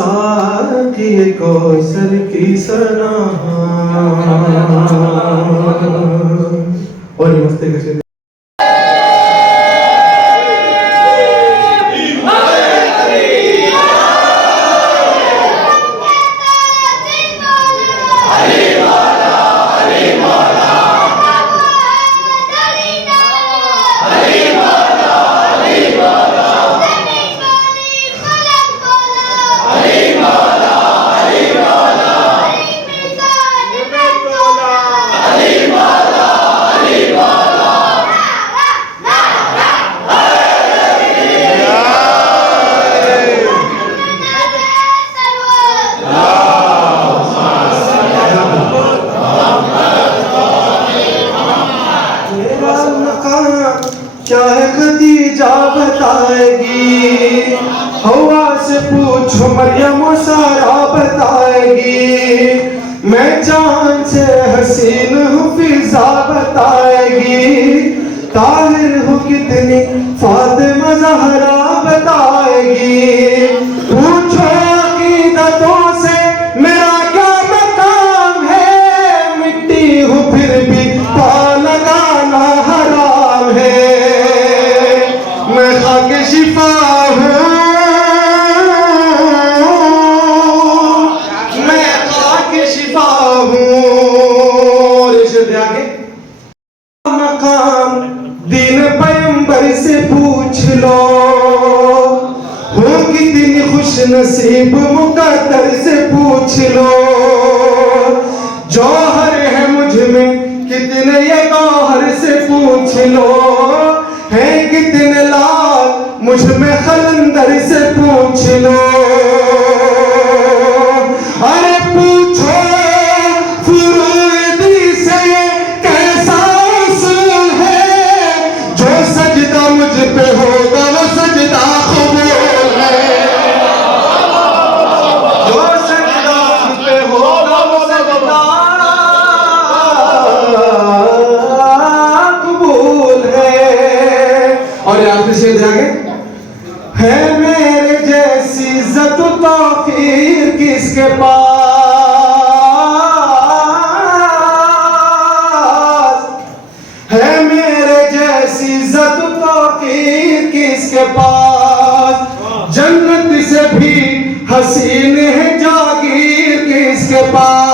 साकी कौसर की सना और ये मस्ते कैसे क्या है खदीजा बताएगी, हवा से पूछो मरियम सारा बताएगी, मैं चांद से हसीन हूँ फिजा बताएगी, ताहिर हूँ कितनी फातिमा ज़हरा बताएगी, पूछो अकीदतों से मेरा क्या मकाम है, मिट्टी हूँ फिर भी पा लगाना हराम है, मैं खाके शिफा हूँ, मैं खाके शिफा हूँ। आगे मकाम दीन पैगंबर से पूछ लो, हूँ कितनी खुश नसीब मुकद्दर से पूछ लो, जौहर है मुझ में कितने ये गौहर से पूछ लो, है कितने लाख मुझ में खलंदर से पूछ लो, अरे पूछो फुरूदी से कैसा उसूल है, जो सजदा मुझ पे होगा वो सजदा कबूल है, जो सजदा मुझ पे होगा वो सजदा कबूल है। और आपसे शेर आगे है, मेरे जैसी इज्जत तौकीर किसके पास, है मेरे जैसी इज्जत तौकीर किसके पास, जन्नत से भी हसीन है जागीर किसके पास।